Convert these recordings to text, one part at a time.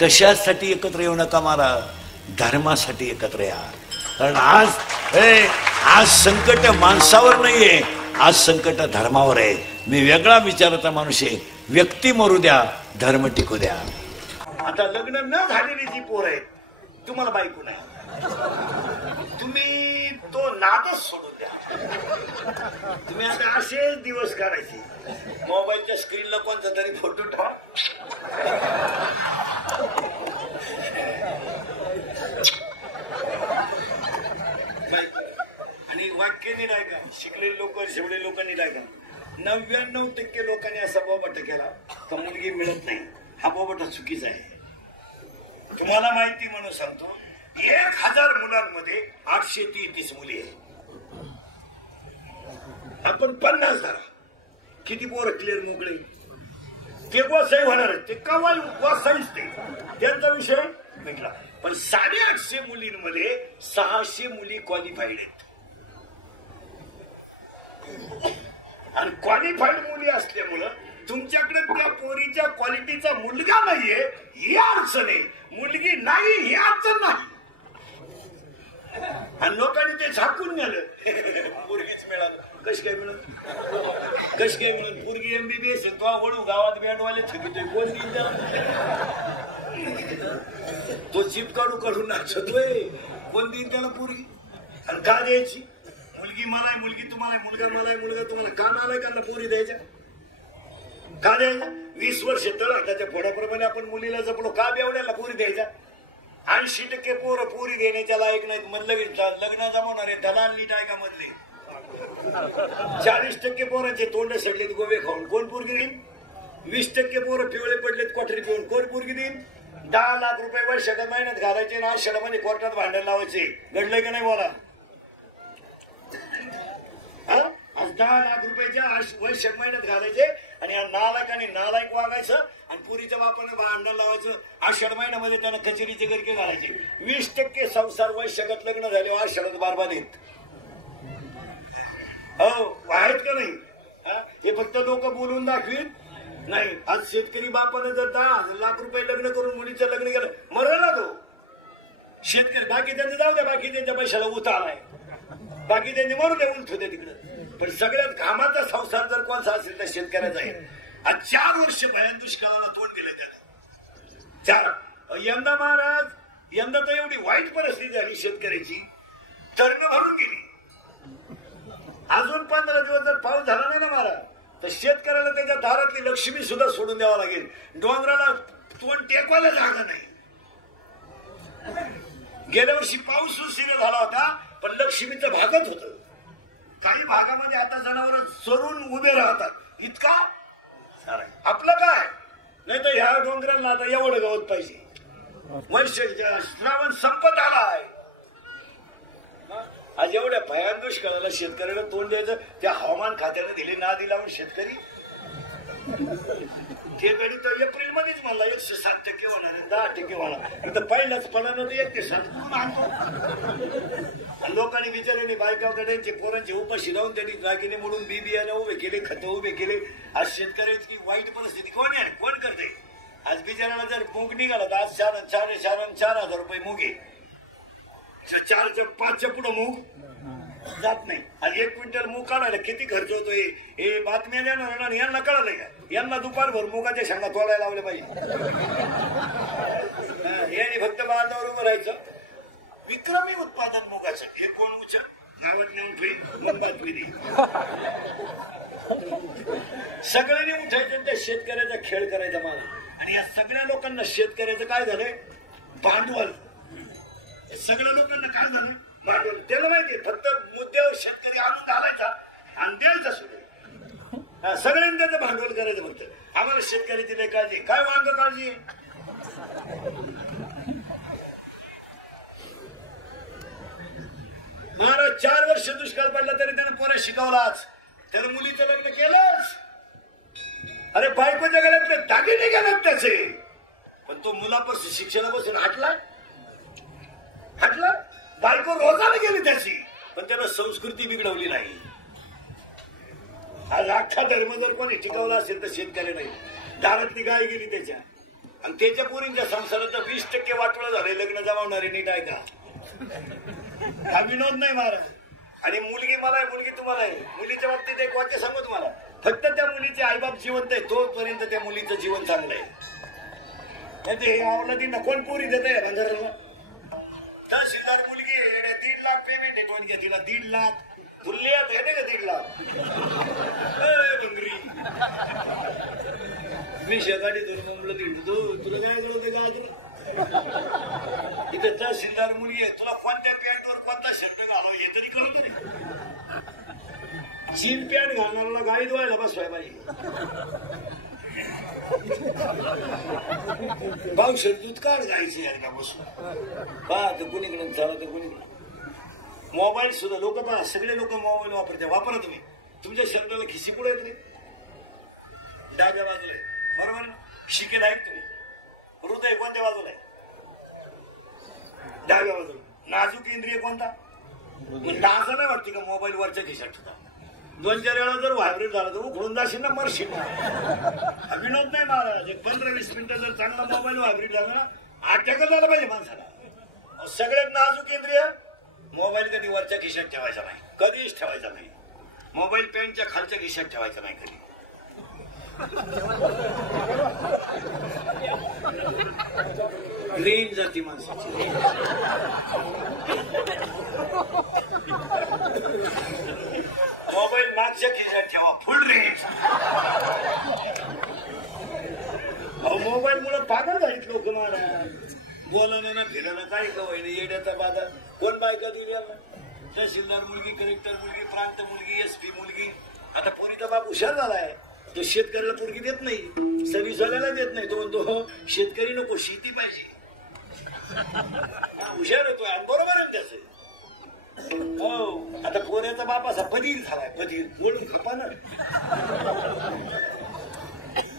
कशासाठी एकत्र येऊ नका महाराज, धर्मासाठी एकत्र या. कारण आज संकट माणसावर नाहीये, आज संकट धर्मावर आहे. मी वेगळा विचाराचा माणूस आहे. व्यक्ती मरू द्या, धर्म टिकू द्या. आता लग्न न झालेली जी पोर आहेत, तुम्हाला बायको नाही, तुम्ही तो नादच सोडून द्या. तुम्ही आता असेच दिवस काढायचे. मोबाईलच्या स्क्रीनला कोणता तरी फोटो ठेवा, आणि वाक्याने नाही का शिकलेले लोक, शेवडे लोकांनी नाही का 99% लोकांनी असा बोबट केला तर मुलगी मिळत नाही. हा बोबटा चुकीचा आहे. तुम्हाला माहिती म्हणून सांगतो, 1000 मुलांमध्ये 833 मुली आहे. आपण 50 धरा, किती पोरं क्लिअर मोकळे. ते वासाई होणार, ते कवाय वासाईच ते त्यांचा विषय भेटला. पण 850 मुलींमध्ये 600 मुली क्वालिफाईड आहेत. आणि क्वालिफाईड मुली असल्यामुळं तुमच्याकडे त्या पोरीच्या क्वालिटीचा मुलगा नाहीये ही अडचण आहे. मुलगी नाही ही अडचण नाही. आणि लोकांनी ते झाकून नेलं, पोरगीच मिळालं. कशी काय मिळत, कशी काय मिळत. पोरगी MBBS तो वळू गावात बँडवाले थकितोय, कोण देईल त्याला. तो चिप काढू काढून नाचतोय, कोण देईल त्याला पोरगी. आणि का द्यायची. मुलगी मला आहे, मुलगी तुम्हाला आहे, मुलगा मला आहे, मुलगा तुम्हाला. का नालाय का पोरी द्यायच्या, का द्यायच्या. 20 वर्ष तळाच्या फोडाप्रमाणे आपण मुलीला जपलो, का बेवड्याला पोरी द्यायच्या. 80% पोरं पोरी देण्याच्या लायक नाहीत. मधलं लग्न जमवणार आहे दलाल नीट आहे का मधले. 40% पोरांचे तोंड सडलेत गोवे खाऊन, कोण पोरगी देईन. 20% पोरं पिवळे पडलेत क्वाटरी पिऊन, कोण पोरगी देईन. 10 लाख रुपये वर्षाला मेहनत घालायचे ना, आषाढामध्ये कोर्टात भांडण लावायचे. घडलंय का नाही बोला. 10 लाख रुपयाच्या वर्षात मेहनत घालायचे आणि नालायकाने नालायक वागायचं आणि पुरीच्या बापाने भांडण लावायचं. आषाढ महिन्यामध्ये त्यांना कचेरीचे गरके घालायचे. 20% संसार वैशाखात लग्न झाले, आषाढात बारबाद आहेत. हो आहेत का नाही. हे फक्त लोक बोलून दाखवीत नाही. आज शेतकरी बापाने जर 10 लाख रुपये लग्न करून मुलीचं लग्न केलं, मरला तो शेतकरी. बाकी त्यांचं जाऊ द्या, बाकी त्यांच्या पैशाला उता आलाय, बाकी त्यांनी मरू द्या, उलट होते तिकडं. पण सगळ्यात कामाचा संसार जर कोणता असेल तर शेतकऱ्याचा आहे. आज 4 वर्ष भयान दुष्काळाला तोंड दिलं त्याला. 4 यंदा महाराज, यंदा तर एवढी वाईट परिस्थिती झाली शेतकऱ्याची, तर्ण भरून गेली. अजून 15 दिवस जर पाऊस झाला नाही ना महाराज, तर शेतकऱ्याला त्याच्या दारातली लक्ष्मी सुद्धा सोडून द्यावा लागेल. डोंगराला तोंड टेकवायला जागा नाही. गेल्या वर्षी पाऊस उशिरा झाला होता, पण लक्ष्मीचं भागत होतं. काही भागामध्ये आता जनावर चरून उभे राहतात. इतका आपलं काय नाही तर ह्या डोंगरांना आता एवढं गवत पाहिजे. वर्ष श्रावण संपत आलाय. आज एवढ्या भयान दुष्काळाला शेतकऱ्याला तोंड द्यायचं. त्या हवामान खात्याने दिले ना दिला शेतकरी. ते गडी तर एप्रिल मध्येच म्हणला 107% होणार, 10% होणार. इथं पहिल्याच पणानं 107 करून आणतो. लोकांनी बिचारांनी बायकाकडे पोरांचे उपाशी राहून त्यांनी जागीने मोडून बी बियाणे उभे केले, खतं उभे केले. आज शेतकऱ्याची वाईट परिस्थिती कोण आहे, कोण करते. आज बिचाराला जर मूग निघाला तर आज 4,000 रुपये मूग आहे. 4च्या 5च्या पुढं मूग जात नाही. आणि 1 क्विंटल मूग काढायला किती खर्च होतोय हे बातम्या देणार आणि यांना कळालंय का. यांना दुपारभर मुगाच्या शेंगा तोडायला लावले पाहिजे. यांनी फक्त बांधावर उभं राहायचं. विक्रमी उत्पादन मुगाचं हे कोण उच्च गावात नेऊन ठेवी मग बातमी दे. सगळ्यांनी उठायचं त्या शेतकऱ्याचा खेळ करायचा मला. आणि या सगळ्या लोकांना शेतकऱ्याचं काय झालंय, भांडवल. सगळ्या लोकांना काय झालं, भांडवल. त्याला माहितीये फक्त मुद्द्यावर शेतकरी आणून घालायचा आणि द्यायचा सुरू. सगळ्यांनी त्याचं भांडवल करायचं फक्त. आम्हाला शेतकऱ्याची लय काळजी. काय वांग काळजी. महाराज 4 वर्ष दुष्काळ पडला तरी त्यानं पोरा शिकवलाच. त्यानं मुलीचं लग्न केलंच. अरे बायकोच्या गळ्यातले दागिने गेलेत त्याचे. पण तो मुलापासून शिक्षणापासून हटला. बायको रोजाला गेली त्याची, पण त्यानं संस्कृती बिघडवली नाही. आज अख्खा धर्म जर कोणी टिकवला असेल तर शेतकरी नाही. दारातली गाय गेली त्याच्या. आणि त्याच्या पोरींच्या संसाराचं 20% वाटोळं झालंय. लग्न जमावणारे नीट आहे का? हा विनोद नाही महाराज. आणि मुलगी मला आहे, मुलगी तुम्हाला आहे. मुलीच्या बाबतीत एक वाक्य सांगू तुम्हाला, फक्त त्या मुलीचे आईबाप जिवंत आहे तोपर्यंत त्या मुलीचं जीवन चांगलं आहे. आवडला कोण पोरी देत आहे भांडाराला? तहसीलदार मुलगी आहे, 1.5 लाख पेमेंट आहे. कोण घ्या तिला 1.5 लाख? तुल्ल्यात घेते का 1.5 लाख? बंगरी मी शेजारी धरून मुंबईला दिलतो, तुला काय कळतं का? तुला इथे तहसीलदार मुलगी आहे, तुला कोणत्या पॅन्टवर कोणता शर्ट घालावं हे तरी कळत नाही. जीन पॅन्ट घालणाऱ्याला गाडी धुवायला बसवाय पाहिजे. पावसात दूध काढ जायचं यार का बसून पहा तर कुणीकडे चालत तर कुणीकडे. मोबाईल सुद्धा लोक पहा, सगळे लोक मोबाईल वापरते. वापरा तुम्ही. तुमच्या शर्टाला खिशी पुढे येत नाही, डाव्या बाजूला आहे बरोबर ना? शिकेल आहे तुम्ही. हृदय कोणत्या बाजूला आहे? डाव्या बाजूला. नाजूक इंद्रिय कोणता? असं नाही वाटते का मोबाईल वरच्या खिशात ठेवता? 2-4 वेळा जर व्हायब्रेट झाला तर उघडून जाशील ना, मरशील ना. विनोद नाही महाराज. 15-20 मिनिटं जर चांगला मोबाईल व्हायब्रेट झाला ना, अटॅक झाला पाहिजे माणसाला. सगळ्यात नाजूक इंद्रिय. मोबाईल कधी वरच्या खिशात ठेवायचा नाही, कधीच ठेवायचा नाही. मोबाईल पॅन्टच्या खालच्या खिशात ठेवायचा नाही कधी. रेंज जाती माणसाची. मोबाईल मागच्या खिशात ठेवा, फुल रेंज. मोबाईल मुळे पागल झालीत लोक महाराज. बोलणं ना फिरणं काही कवाय नाही. येड्याचा बाजार. कोण बायका दिली? तहसीलदार मुलगी, कलेक्टर मुलगी, प्रांत मुलगी, SP मुलगी. आता पोरीचा बाप हुशार झालाय, तो शेतकऱ्याला पोरगी देत नाही, सर्व्हिसवाल्याला देत नाही. तो शेतकरी नको, शेती पाहिजे. हुशार होतो बरोबर आहे त्याच. हो, आता पोऱ्याचा बाप असा पदीर झालाय. पदीर वळून खपा ना,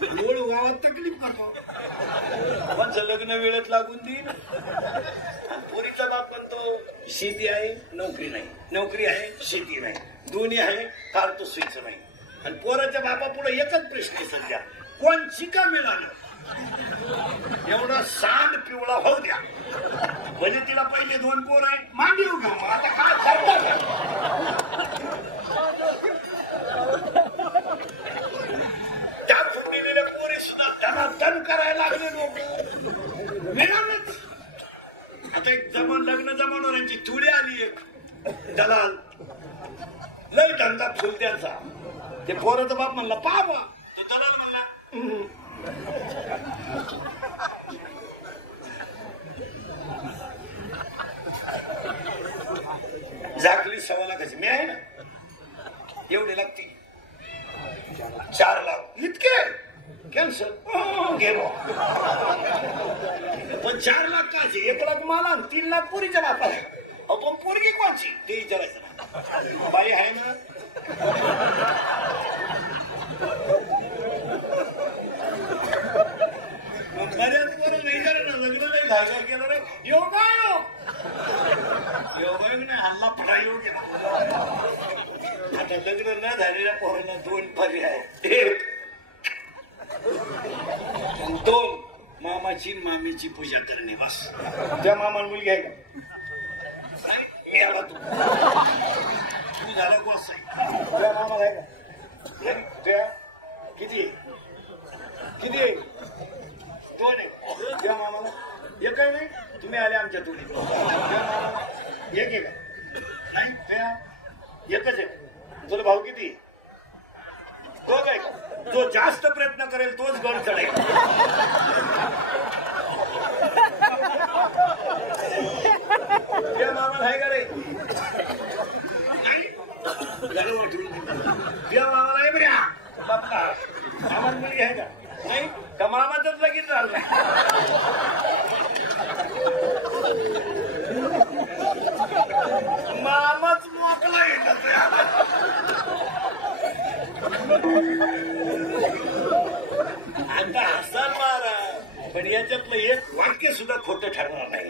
वळू गावात तकलीफ नको. कोणचं लग्न वेळेत लागून देईन. पोरीचा बाप म्हणतो शेती आहे नोकरी नाही, नोकरी आहे शेती नाही, दोन्ही आहे फार तो सुईचं नाही. आणि पोराच्या बापा पुढे एकच प्रश्न आहे सध्या, कोण शिका मिळालं एवढा सांड पिवळा होऊ द्या. म्हणजे तिला पहिले 2 पोर आहे, मांडी घेऊ. आता काय करतात? त्या फुटलेल्या पोरी सुद्धा धन करायला लागले लोक. मिळालंच. आता एक लग्न जमावणाऱ्यांची तुळी आली, एक दलाल. लय धंदा फुलत्यांचा. ते पोराचा बाप म्हणला पाहा, तो दलाल म्हणला झाकली 1.25 लाखाची. मी आहे ना, एवढी लागते 4 लाख. इतके कॅन्सल गेलो. पण 4 लाख काचे? 1 लाख मला, 3 लाख पोरीच्या बापाला. पण पोरगी कोणची ते विचारायचं ना. बाई आहे ना. बऱ्याच पोरं नाही झालं ना, लग्न नाही झालं केलं रे. योगायोग नाही, हल्ला फटा योग. आता लग्न न झालेल्या पोरांना 2 पर्याय. 2 मामाची मामीची पूजा करणे बस. त्या मामाला मुलगी आहे का? मी आला तू झाला कोस आहे. त्या मामाला आहे का? त्या किती आहे? 2 आहे. त्या मामाला एक आहे नाही. तुम्ही आले आमच्या तुम्ही. त्या मामाला एक आहे का? नाही, एकच आहे. तुला भाऊ किती? 2 आहे का? जो जास्त प्रयत्न करेल तोच गड चढेल. त्या मामाला आहे का रे? त्या मामाला आहे बऱ्या. मामाला मुलगी आहे का? नाही का? मामाचंच लगीन झालं. मामाच मोकला येत. आता हसन मारा, पण याच्यातलं एक वाक्य सुद्धा खोटं ठरणार नाही.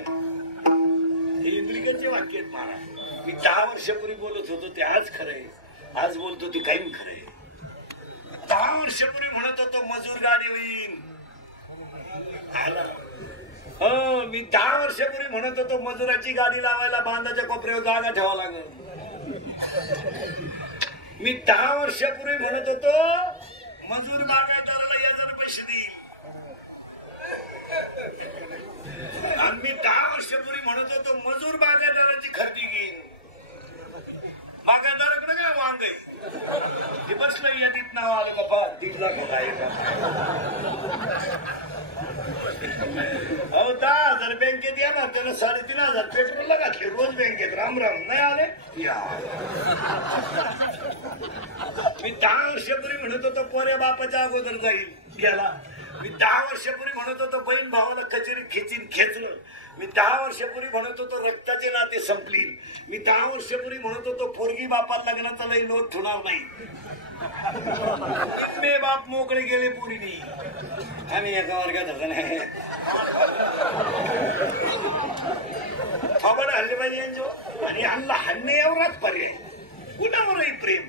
हे इंद्रिकचे वाक्य आहेत महाराज. मी 10 वर्षापूर्वी बोलत होतो ते आज खरंय, आज बोलतो ते काही खरंय. 10 वर्षापूर्वी म्हणत होतो मजूर गाडी होईल, हो, मी 10 वर्षापूर्वी म्हणत होतो मजुराची गाडी लावायला बांधाच्या कोपऱ्यावर जागा ठेवावं लागेल. मी 10 वर्षापूर्वी म्हणत होतो मजूर बागायतदाराला याच्यानं पैसे देईल. आणि मी 10 वर्षापूर्वी म्हणत होतो मजूर बागायतदाराची खरेदी घेईन. बागायतदाराकडे काय वांग आहे ते बसलं यादीत नाव आलं का पा 1.5 लाख आहे का. अहो 10,000 बँकेत या ना त्याला 3,500 पेट्रोलला घातले रोज बँकेत. राम राम नाही आले या. मी 10 वर्षापूर्वी म्हणत होतो पोऱ्या बापाच्या अगोदर जाईल गेला. मी 10 वर्षापूर्वी म्हणत होतो बहीण भावाला कचेरीत खेचलं. मी 10 वर्षापूर्वी म्हणत होतो रक्ताचे नाते संपली. मी 10 वर्षापूर्वी म्हणत होतो पोरगी बापाला लग्नाचा लई लोट होणार नाही. मे बाप मोकळे गेले पुरीनी. आम्ही एका वर्गात होतो नाही थोबड हल्ले पाहिजे यांचो. आणि आणला हल्ले एवढाच पर्याय कुणावरही प्रेम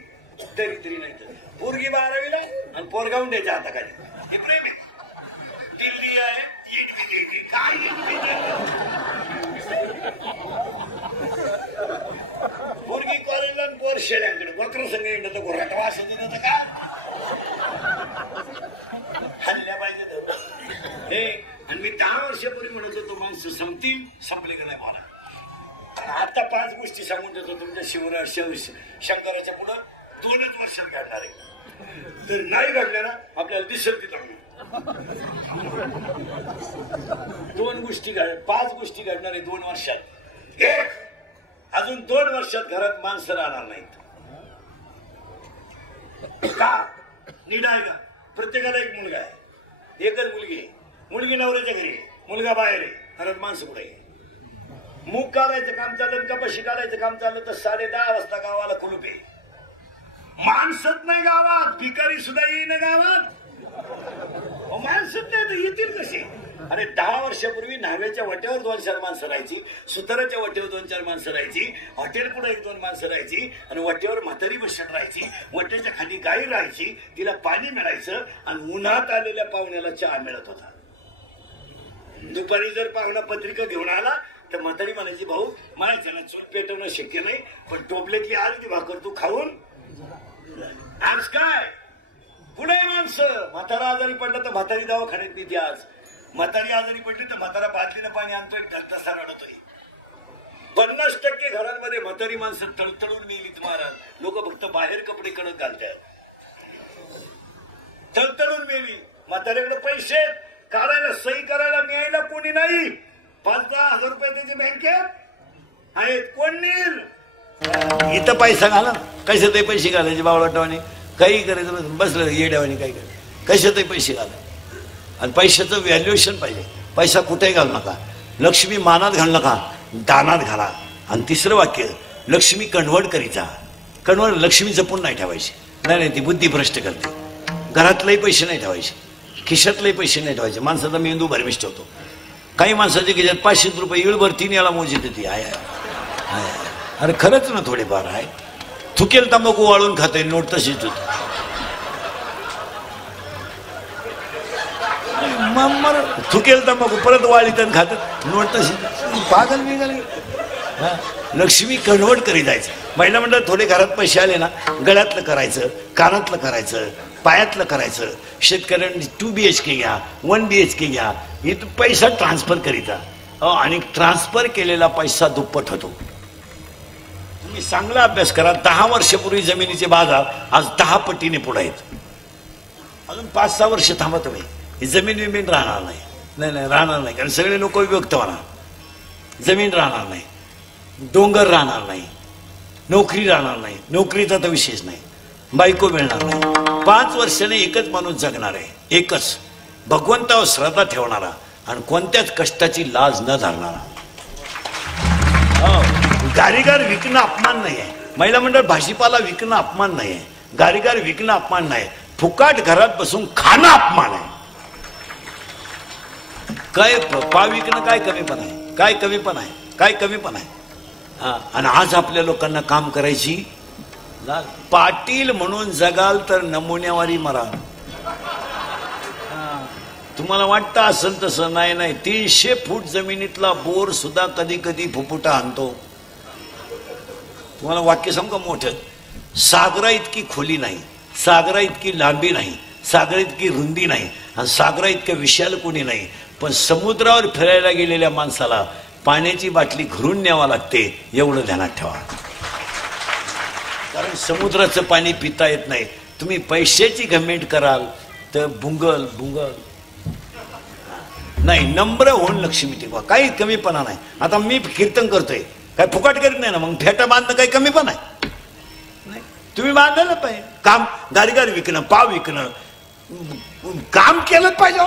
दरिद्री नाही तर पोरगी 12वीला आणि पोरगावून द्यायच्या हाताखाली हे प्रेम आहे. दिल्ली आहे काय पोरगी कॉलेजला पोर शेळ्यांकडे वक्र संघ येणं तर घोराट वास देणं का हल्ल्या पाहिजे हे. आणि मी 10 वर्षापूर्वी म्हणत होतो माणसं संपतील संपले का नाही मला. आता 5 गोष्टी सांगून देतो तुमच्या शंकराच्या पुढं 2च वर्षात घडणार आहे. जर नाही घडल्या ना आपल्याला दिसेल तिथं 2 गोष्टी 5 गोष्टी घडणार आहे 2 वर्षात. एक अजून 2 वर्षात घरात माणसं राहणार नाहीत. का नीड आहे का. प्रत्येकाला एक मुलगा आहे एकच मुलगी आहे. मुलगी नवऱ्याच्या घरी आहे मुलगा बाहेर आहे घरात माणसं कुठे आहे. मूग काढायचं काम चाललं कपाशी काढायचं काम चाललं तर 10:30 वाजता गावाला कुलूप आहे. माणसंच नाही गावात भिकारी सुद्धा येईन गावात. माणसंच नाही तर येतील कसे. अरे 10 वर्षापूर्वी न्हाव्याच्या वाट्यावर 2-4 माणसं राहायची. सुताराच्या वाट्यावर 2-4 माणसं राहायची. हॉटेल पुढे 1-2 माणसं राहायची. आणि वाट्यावर म्हातारी बसत राहायची. वाट्याच्या खाली गाई राहायची. तिला पाणी मिळायचं आणि उन्हात आलेल्या पाहुण्याला चहा मिळत होता. दुपारी जर पाहुणा पत्रिका घेऊन आला तर म्हातारी म्हणायची भाऊ माझ्या चूल पेटवणं शक्य नाही पण टोपल्यातली आली ती भाकर तू खाऊन. आज काय पुढे माणसं म्हातारा आजारी पडला तर म्हातारी दवाखान्यात नेते. आज म्हातारी आजारी पडली तर म्हातारा बादलीनं पाणी आणतोय तसा रडतोय. 50% घरांमध्ये म्हातारी माणसं तळतळून मेलीत महाराज. लोक फक्त बाहेर कपडे कडक घालतात. तळतळून मेली. म्हाताऱ्याकडे पैसे काढायला सही करायला न्यायला कोणी नाही. 5-10 हजार रुपये त्याची बँकेत आहेत कोण नेईल. इथं पैसा घाला कशात पैसे घालायचे बावळाटावाने काही करायचं बसलं येड्यावाने काही करायचं कशातही पैसे घाला. आणि पैशाचं व्हॅल्युएशन पाहिजे. पैसा कुठेही घालू नका. लक्ष्मी मानात घालू नका दानात घाला. आणि 3रं वाक्य लक्ष्मी कन्व्हर्ट करीचा. कन्व्हर्ट लक्ष्मी जपून नाही ठेवायची. नाही ती बुद्धी भ्रष्ट करते. घरातलेही पैसे नाही ठेवायचे खिशातलेही पैसे नाही ठेवायचे. माणसाचा मेंदू भरमिष्ट होतो. काही माणसाच्या खिशात 500 रुपये इळभर 3 याला मोजीत ती आहे. अरे खरंच ना थोडेफार आहे. थुकेल तंबाखू वाळून खाते नोट तशीच होती. थुकेल तंबाखू परत वाळीत खातात नोट तशी पागल निघाली. लक्ष्मी कन्व्हर्ट करी जायचं. महिला मंडळ थोडे घरात पैसे आले ना गळ्यातलं करायचं कानातलं करायचं पायातलं करायचं. शेतकऱ्यांनी 2 BHK घ्या 1 BHK घ्या. इथं पैसा ट्रान्सफर करीता आणि ट्रान्सफर केलेला पैसा दुप्पट होतो. तुम्ही चांगला अभ्यास करा. 10 वर्षापूर्वी जमिनीचे बाजार आज 10 पटीने पुढे आहेत. अजून 5-6 वर्ष थांबा तुम्ही. ही जमीन विमीन राहणार नाही. नाही राहणार नाही. कारण सगळे लोक विभक्त होणार. जमीन राहणार नाही. डोंगर राहणार नाही. नोकरी राहणार नाही. नोकरीचा तर विशेष नाही. बायको मिळणार नाही. 5 वर्षाने एकच माणूस जगणार आहे. एकच भगवंतावर श्रद्धा ठेवणारा आणि कोणत्याच कष्टाची लाज न धरणारा. गारीगार विकणं अपमान नाही आहे. महिला मंडळ भाजीपाला विकणं अपमान नाही आहे. गारीगार विकणं अपमान नाही. फुकाट घरात बसून खाणं अपमान आहे. काय पाव विकणं काय कमीपण आहे. काय कमीपण आहे. काय कमीपण आहे. आणि आज आपल्या लोकांना काम करायची पाटील म्हणून जगाल तर नमुन्यावारी मरा. तुम्हाला वाटतं असं तसं नाही. नाही, 300 फूट जमिनीतला बोर सुद्धा कधी कधी फुफुटा आणतो. तुम्हाला वाक्य सांगू का मोठं? सागरा इतकी खोली नाही, सागरा इतकी लांबी नाही, सागरा इतकी रुंदी नाही, आणि सागरा इतकं विशाल कोणी नाही. पण समुद्रावर फिरायला गेलेल्या माणसाला पाण्याची बाटली घरून न्यावा लागते, एवढं ध्यानात ठेवा. कारण समुद्राचं पाणी पिता येत नाही. तुम्ही पैशाची घमेंट कराल तर बुंगल बुंगल नाही. नम्र होऊन लक्ष्मी टिकवा, काही कमीपणा नाही. आता मी कीर्तन करतोय, काय फुकाट करीत नाही ना, मग फेटा बांधणं काही कमीपणा आहे नाही. तुम्ही बांधायला पाहिजे. काम गाडीगार विकणं, पाव विकणं, काम केलं पाहिजे.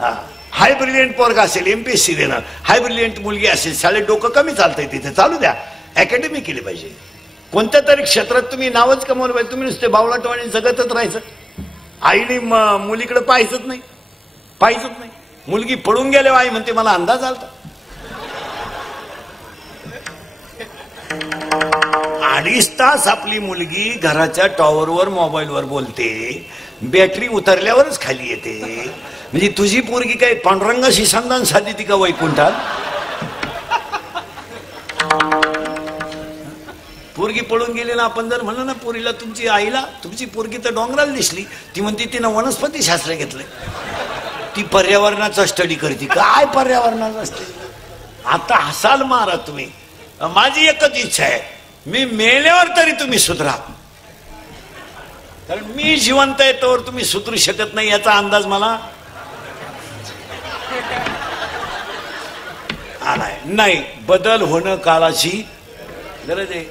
हा, हाय ब्रिलियंट पोरगा असेल, MPSC देणं, हाय ब्रिलियंट मुलगी असेल, शाळेत डोकं कमी चालतंय तिथे, चालू द्या. अकॅडमी केली पाहिजे. कोणत्या तरी क्षेत्रात तुम्ही नावच कमवलं पाहिजे. तुम्ही नुसते बावळाटवाणी जगतच राहायचं. आईने मुलीकडे पाहायचंच नाही, पाहायचंच नाही. मुलगी पडून गेले, आई म्हणते मला अंदाज आलता. 2.5 तास आपली मुलगी घराच्या टॉवरवर मोबाईलवर बोलते, बॅटरी उतरल्यावरच खाली येते. म्हणजे तुझी पोरगी काय पांडुरंगाशी संधान साधी ती का वैकुंठात? पोरगी पळून गेली ना, आपण जर म्हणलं ना पोरीला, तुमची आईला तुमची पोरगी तर डोंगराला दिसली, ती म्हणते तिनं वनस्पती शास्त्र घेतलंय, ती पर्यावरणाचा स्टडी करते. काय पर्यावरणाचा स्टडी? आता हसाल मारा तुम्ही. माझी एकच इच्छा आहे, मी मेल्यावर तरी तुम्ही सुधरा. कारण मी जिवंत आहे तोवर तुम्ही सुधरू शकत नाही, याचा अंदाज मला आलाय. नाही, बदल होणं काळाची गरज आहे.